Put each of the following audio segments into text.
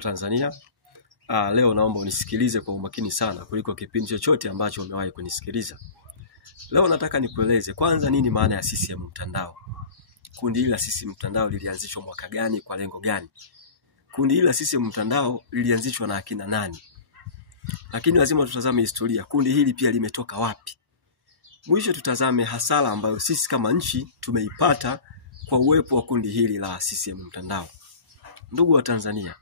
wa Tanzania. Leo naomba unisikilize kwa umakini sana kuliko kipindi chochote ambacho umewahi kunisikiliza. Leo nataka nikueleze kwanza nini maana ya CCM mtandao. Kundi hili la CCM mtandao lilianzishwa mwaka gani, kwa lengo gani? Kundi hili la CCM mtandao lilianzishwa na akina nani? Lakini lazima tutazame historia. Kundi hili pia limetoka wapi? Mwisho tutazame hasara ambayo sisi kama nchi tumeipata kwa uwepo wa kundi hili la CCM mtandao. Ndugu wa Tanzania,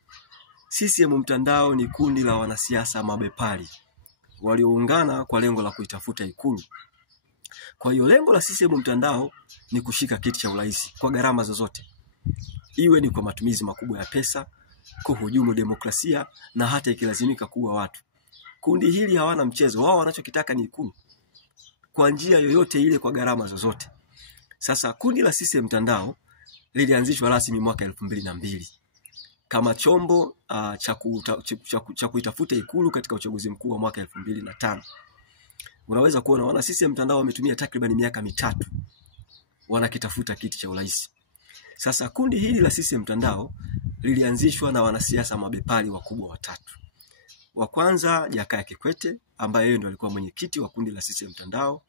CCM mtandao ni kundi la wanasiasa mabepari walioungana kwa lengo la kuitafuta Ikulu. Kwa hiyo lengo la CCM mtandao ni kushika kiti cha urais kwa gharama zozote. Iwe ni kwa matumizi makubwa ya pesa, kuhujumu demokrasia na hata ikilazimika kuua watu. Kundi hili hawana mchezo, wao wanachokitaka ni Ikulu kwa njia yoyote ile kwa gharama zozote. Sasa kundi la CCM mtandao lilianzishwa rasmi mwaka 2002 kama chombo cha kuitafuta Ikulu katika uchaguzi mkuu wa mwaka 2005. Unaweza kuona wana CCM mtandao wametumia takriban miaka 3 wanakitafuta kiti cha urais. Sasa kundi hili la CCM mtandao lilianzishwa na wanasiasa mabepari wakubwa watatu. Wa kwanza Jakaya Kikwete ambaye yeye ndio alikuwa mwenyekiti wa kundi la CCM mtandao.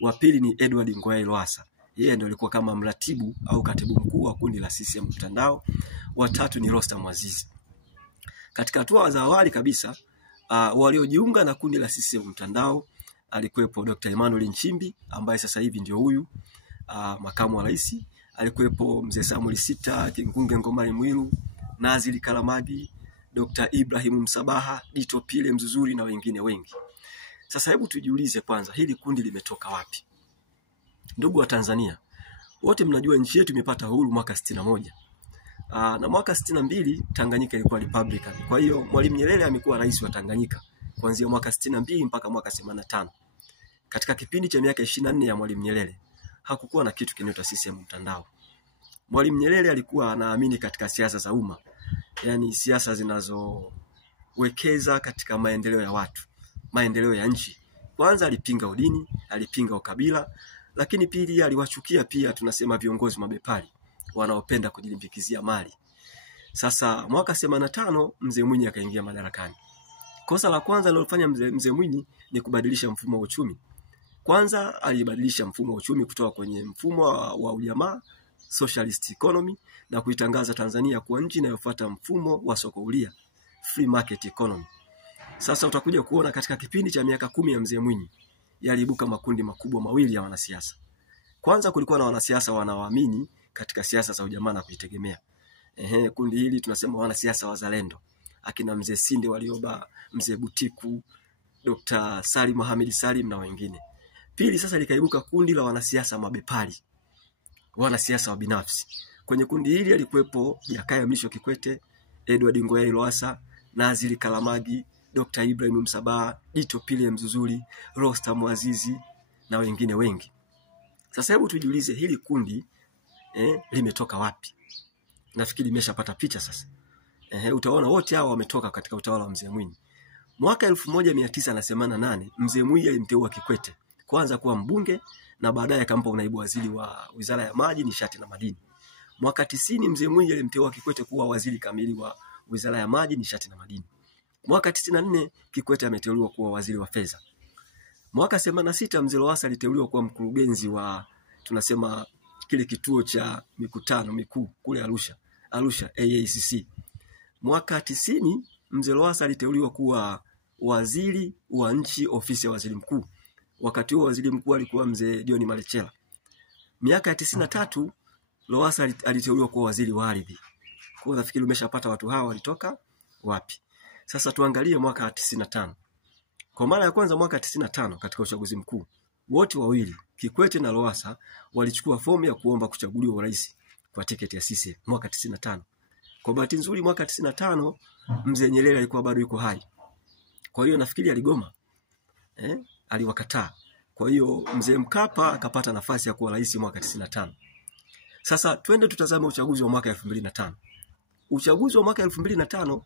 Wa pili ni Edward Ngoyai Lowassa. Yeye ndio alikuwa kama mratibu au katibu mkuu wa kundi la CCM mtandao. Wa tatu ni Rostam Aziz. Katika hatua za awali kabisa waliojiunga na kundi la CCM mtandao alikuwepo Dr. Emmanuel Nchimbi ambaye sasa hivi ndio huyu makamu wa rais. Alikuwepo Mzee Samuel Sita, Kingunge Ngomari Mwiru, Nazili Kalamagi, Dr. Ibrahim Msabaha, Dito Pile Mzuzuri na wengine wengi. Sasa hebu tujiulize kwanza, hili kundi limetoka wapi? Ndugu wa Tanzania, wote mnajua nchi yetu imepata uhuru mwaka 61. Na mwaka 62 Tanganyika ilikuwa Republican. Kwa hiyo Mwalimu Nyerere amekuwa rais wa Tanganyika kuanzia mwaka 62 mpaka mwaka 85. Katika kipindi cha miaka 24 ya Mwalimu Nyerere hakukuwa na kitu kinaitwa CCM mtandao. Mwalimu Nyerere alikuwa anaamini katika siasa za umma, yani siasa zinazowekeza katika maendeleo ya watu, maendeleo ya nchi. Kwanza alipinga udini, alipinga ukabila, lakini pili aliwachukia pia tunasema viongozi mabepari wanaopenda kujilimbikizia mali. Sasa mwaka 85 Mzee Mwinyi akaingia madarakani. Kosa la kwanza alilofanya Mzee Mwinyi ni kubadilisha mfumo wa uchumi. Kwanza alibadilisha mfumo wa uchumi kutoka kwenye mfumo wa ujamaa, socialist economy, na kuitangaza Tanzania kuwa nchi inayofuata mfumo wa soko huria, free market economy. Sasa utakuja kuona katika kipindi cha miaka 10 ya Mzee Mwinyi yaliibuka makundi makubwa mawili ya wanasiasa. Kwanza kulikuwa na wanasiasa wanaoamini katika siasa za ujamaa na kujitegemea. Kundi hili tunasema wanasiasa wazalendo. Akina Mzee Sinde Warioba, Mzee Butiku, Dr. Salim Mohamed Salim na wengine. Pili sasa likaibuka kundi la wanasiasa mabepari, wanasiasa wa binafsi. Kwenye kundi hili alikuwepo Jakaya Mrisho Kikwete, Edward Ngoyai Lowassa, Nazili Kalamagi, Dr. Ibrahim Msabaha, Dito Pile Mzuzuri, Rostam Aziz na wengine wengi. Sasa hebu tujiulize hili kundi limetoka wapi? Nafikiri nimeshapata picha sasa. Utaona wote hao wametoka katika utawala wa Mzee Mwinyi. Mwaka 1988 Mzee Mwinyi alimteua Kikwete kwanza kuwa mbunge na baadaye akampa naibu waziri wa Wizara ya Maji, Nishati na Madini. Mwaka 90 Mzee Mwinyi alimteua Kikwete kuwa waziri kamili wa Wizara ya Maji, Nishati na Madini. Mwaka 94 Kikwete ameteuliwa kuwa waziri wa fedha. Mwaka 86 Mzee Lowassa aliteuliwa kuwa mkurugenzi wa tunasema kile kituo cha mikutano mikuu kule Arusha AACC. Mwaka 90 Mzee Lowassa aliteuliwa kuwa waziri wa nchi ofisi ya waziri mkuu. Wakati huo waziri mkuu alikuwa Mzee John Malechela. Miaka ya 93 Lowassa aliteuliwa kuwa waziri wa ardhi. Kwa nafikiri umeshapata watu hawa walitoka wapi. Sasa tuangalie mwaka 95. Kwa mara ya kwanza mwaka 95 katika uchaguzi mkuu, wote wawili Kikwete na Lowassa walichukua fomu ya kuomba kuchaguliwa urais kwa tiketi ya CCM mwaka 95. Kwa bahati nzuri mwaka 95 Mzee Nyerere alikuwa bado yuko hai. Kwa hiyo nafikiri aligoma. Aliwakataa. Kwa hiyo Mzee Mkapa akapata nafasi ya kuwa rais mwaka 95. Sasa twende tutazame uchaguzi wa mwaka 2005. Uchaguzi wa mwaka 2005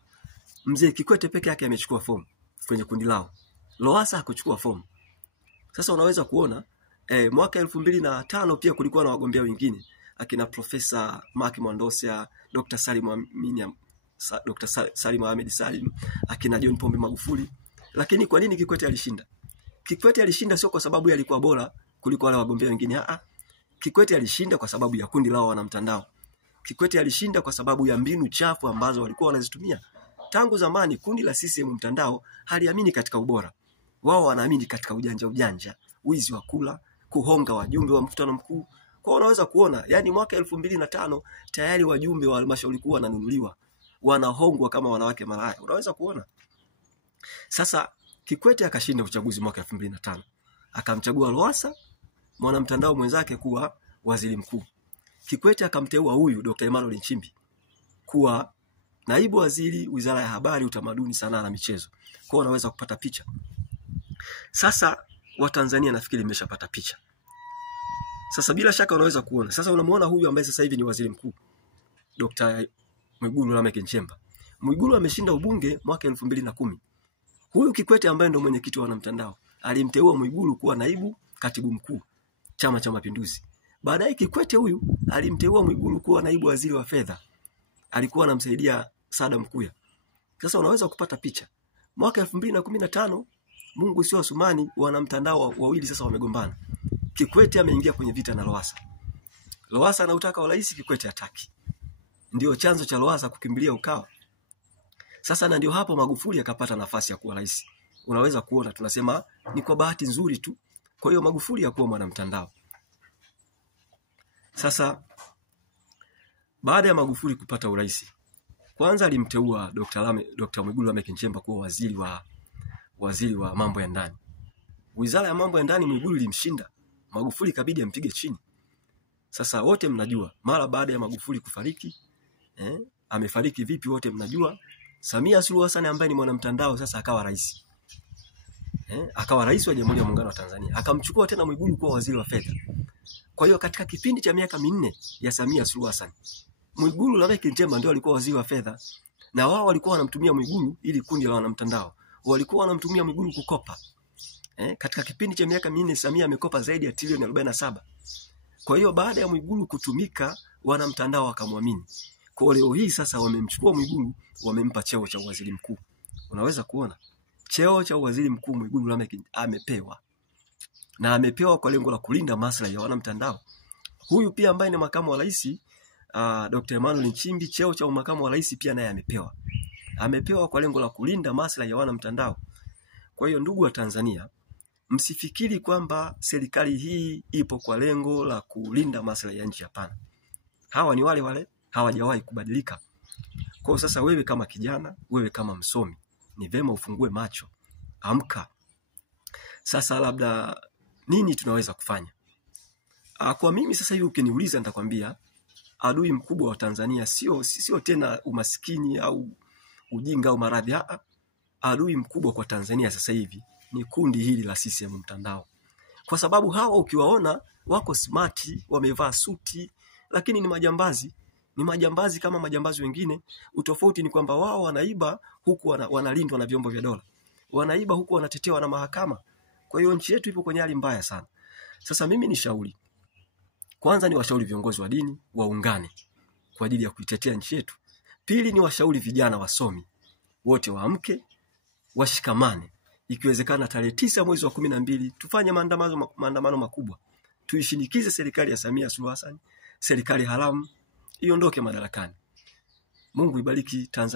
Mzee Kikwete peke yake amechukua fomu kwenye kundi lao. Lowassa hakuchukua fomu. Sasa unaweza kuona mwaka 2005 pia kulikuwa na wagombea wengine akina Profesa Mark Mwandosea, Dr. Dr. Salim Ahmed Salim, akina John Pombe Magufuli. Lakini kwa nini Kikwete alishinda? Kikwete alishinda sio kwa sababu yeye alikuwa bora kuliko wale wagombea wengine. Kikwete alishinda kwa sababu ya kundi lao wana mtandao. Kikwete alishinda kwa sababu ya mbinu chafu ambazo walikuwa wanazitumia. Tangu zamani kundi la CCM mtandao haliamini katika ubora. Wao wanaamini katika ujanja, wizi wa kula, kuhonga wajumbe wa mkutano mkuu. Kwa unaweza kuona, yani mwaka 2005 tayari wajumbe wa halmashauri kuu wananunuliwa, wanahongwa kama wanawake malaya. Unaweza kuona. Sasa Kikwete akashinda uchaguzi mwaka 2005. Akamchagua Lowassa, mwana mtandao mwenzake, kuwa waziri mkuu. Kikwete akamteua huyu Dr. Emmanuel Nchimbi kuwa naibu waziri Wizara ya Habari, Utamaduni, Sanaa na Michezo. Kwa unaweza kupata picha. Sasa Watanzania nafikiri mmeshapata picha. Sasa bila shaka unaweza kuona. Sasa unamuona huyu ambaye sasa hivi ni waziri mkuu, Dr. Mwigulu Lameck Nchemba. Mwigulu ameshinda ubunge mwaka 2010. Huyu Kikwete ambaye ndio mwenyekiti wa wanamtandao alimteua Mwigulu kuwa naibu katibu mkuu Chama cha Mapinduzi. Baadaye Kikwete huyu alimteua Mwigulu kuwa naibu waziri wa fedha. Alikuwa anamsaidia Saada Mkuya. Sasa unaweza kupata picha. Mwaka 2015 Mungu sio Asumani, wanamtandao wawili sasa wamegombana. Kikwete ameingia kwenye vita na Lowassa. Lowassa anautaka urais, Kikwete hataki. Ndio chanzo cha Lowassa kukimbilia Ukawa. Sasa na ndio hapo Magufuli akapata nafasi ya kuwa rais. Unaweza kuona tunasema ni kwa bahati nzuri tu. Kwa hiyo Magufuli hakuwa mwanamtandao. Sasa baada ya Magufuli kupata urais, kwanza alimteua Dr. Mwigulu Lameck Nchemba kuwa waziri wa mambo ya ndani. Wizara ya mambo ya ndani Mwigulu ilimshinda. Magufuli kabidi ampige chini. Sasa wote mnajua mara baada ya Magufuli kufariki, amefariki vipi wote mnajua. Samia Suluhu Hassan ambaye ni mwanamtandao sasa akawa rais. Akawa rais wa Jamhuri ya Muungano wa Tanzania. Akamchukua tena Mwigulu kuwa waziri wa fedha. Kwa hiyo katika kipindi cha miaka 4 ya Samia Suluhu Hassan, Mwigulu Lameck Nchemba ndio alikuwa waziri wa fedha, na wao walikuwa wanamtumia Mwigulu ili kundi la wanamtandao. Walikuwa wanamtumia Mwigulu kukopa. Katika kipindi cha miaka 4 Samia amekopa zaidi ya trilioni 47. Kwa hiyo baada ya Mwigulu kutumika, wanamtandao wakamwamini. Kwa leo hii sasa wamemchukua Mwigulu, wamempa cheo cha waziri mkuu. Unaweza kuona cheo cha waziri mkuu Mwigulu Lameck amepewa. Na amepewa kwa lengo la kulinda maslahi ya wanamtandao. Huyu pia ambaye ni makamu wa rais, Dr. Emmanuel Nchimbi, cheo cha makamu wa rais pia naye amepewa. Amepewa kwa lengo la kulinda maslahi ya wanamtandao. Kwa hiyo ndugu wa Tanzania, msifikiri kwamba serikali hii ipo kwa lengo la kulinda maslahi ya nchi, hapana. Hawa ni wale hawajawahi kubadilika. Kwa sasa wewe kama kijana, wewe kama msomi, ni vema ufungue macho. Amka. Sasa labda nini tunaweza kufanya? Kwa mimi sasa hivi ukiniuliza nitakwambia adui mkubwa wa Tanzania sio tena umaskini au ujinga au maradhi. Adui mkubwa kwa Tanzania sasa hivi ni kundi hili la CCM mtandao. Kwa sababu hawa ukiwaona wako smart, wamevaa suti, lakini ni majambazi. Ni majambazi kama majambazi wengine. Utofauti ni kwamba wao wanaiba huku wanalindwa na vyombo vya dola. Wanaiba huku wanatetewa na mahakama. Kwa hiyo nchi yetu ipo kwenye hali mbaya sana. Sasa mimi ni shauri. Kwanza ni washauri viongozi wa dini waungane kwa ajili ya kuitetea nchi yetu. Pili ni washauri vijana wasomi wote waamke, washikamane. Ikiwezekana tarehe 9 mwezi wa 12 tufanye maandamano makubwa. Tuishinikize serikali ya Samia Suluhu Hassan, serikali haramu iondoke madarakani. Mungu ibariki Tanzania.